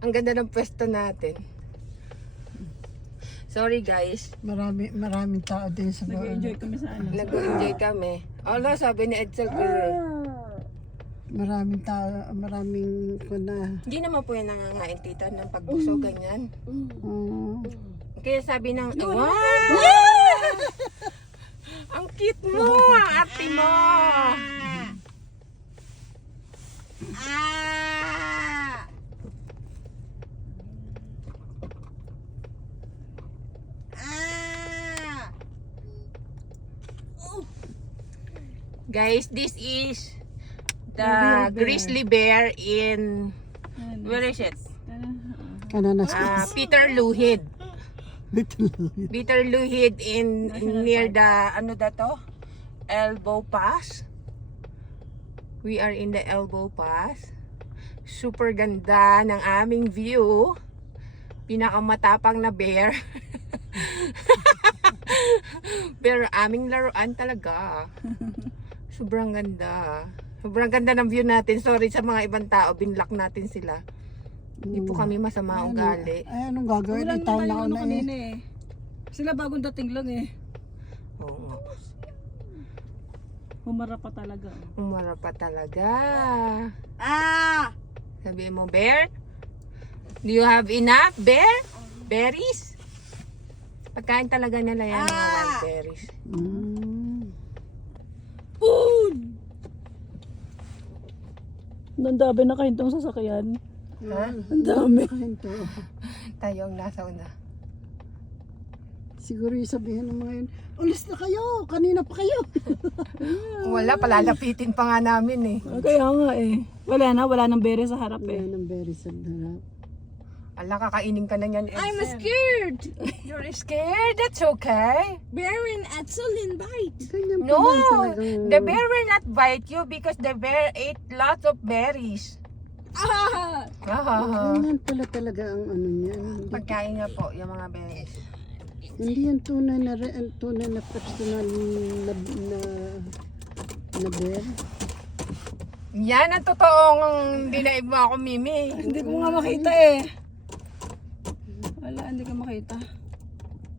Ang ganda ng pwesto natin. Sorry guys. Maraming tao din sa Nag-enjoy kami sa ano. Nag-enjoy kami. Allah, sabi ni Edsel girl. Maraming tao, maraming kuna. Hindi naman po yan nangangain tita ng pagbuso, ganyan. Kaya sabi ng, wow! Ang cute mo, ate mo! Guys, this is the grizzly bear in, where is it? Kananas Peter Luhid. Peter Luhid in near the, ano da to? Elbow Pass. We are in the Elbow Pass. Super ganda ng aming view. Pinakamatapang na bear. Pero aming laruan talaga. Sobrang ganda. Sobrang ganda ng view natin. Sorry sa mga ibang tao, binlock natin sila. Hindi po kami masama ugali. Ay, anong gagawin? Wala Itaw naman na tayo ako na kanina eh. Sila bagong dating lang eh. Oo nga. Humara pa talaga. Umara pa talaga. Sabi mo, bear? Do you have enough, bear? Berries? Pagkain talaga nila yan, mga wild berries. Ang dami na kahintong sasakyan. Ha? Ang dami. Tayo ang nasa una. Siguro yung sabihin ng mga yun, ulis na kayo, kanina pa kayo. Wala, palalapitin pa nga namin eh. Kaya nga eh. Wala nang bere sa harap eh. Yan ang very sad na. Ala, kakainin ka na yan. I'm scared. You're scared? That's okay. Bear and Edsel invite. Ganyan No, pala talagang... the bear will not bite you because the bear ate lots of berries. Ganyan pala talaga ang ano niya. Pagkain nga po, yung mga berries. Hindi yan tunay na personal na bear. Yan ang totoong dinaib mo ako, Mimi. Hindi ko nga makita eh. Wala, hindi ko makita.